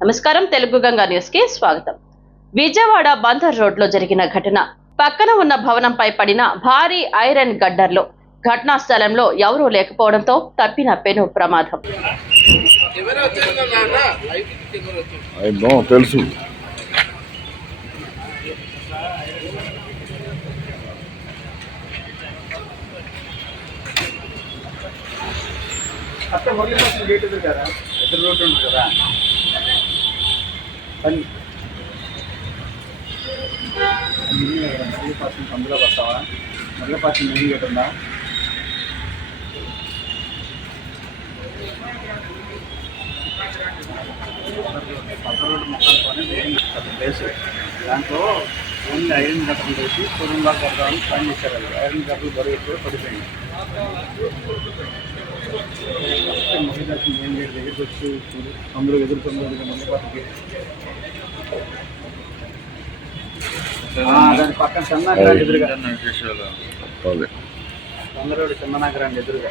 నమస్కారం తెలుగు గంగా న్యూస్కి స్వాగతం. విజయవాడ బందర్ రోడ్లో జరిగిన ఘటన. పక్కన ఉన్న భవనంపై పడిన భారీ ఐరన్ గడ్డర్లో ఘటనా స్థలంలో ఎవరూ లేకపోవడంతో తప్పిన పెను ప్రమాదం. తెలుసు. అక్కడ మురళీ కోసం గేట్ ఎదురు కదా ఎదురు రోడ్డు ఉంది కదా. పని మళ్ళీ కోసం అందులో వస్తావా మళ్ళీ కోసం మెయిన్ గేట్ పక్క రోడ్డు మొక్కలతోనే వేయం మెయిన్ ప్లేస్ దాంట్లో ఓన్లీ ఐరన్ గట్టలు వేసి కుటుంబా కొడదామని ప్లాన్ చేశారు వాళ్ళు. ఐరన్ గట్టలు బరువు ఎక్కువ పడిపోయింది మహిళకి మెయిన్ గేట్ దగ్గరికి వచ్చి చూడు. అందులో మళ్ళీ మహిళకి దాని పక్కన చందనాగ్రాండ్ ఎదురుగా అదే చంద్రుడు చందనాగ్రాండ్ ఎదురుగా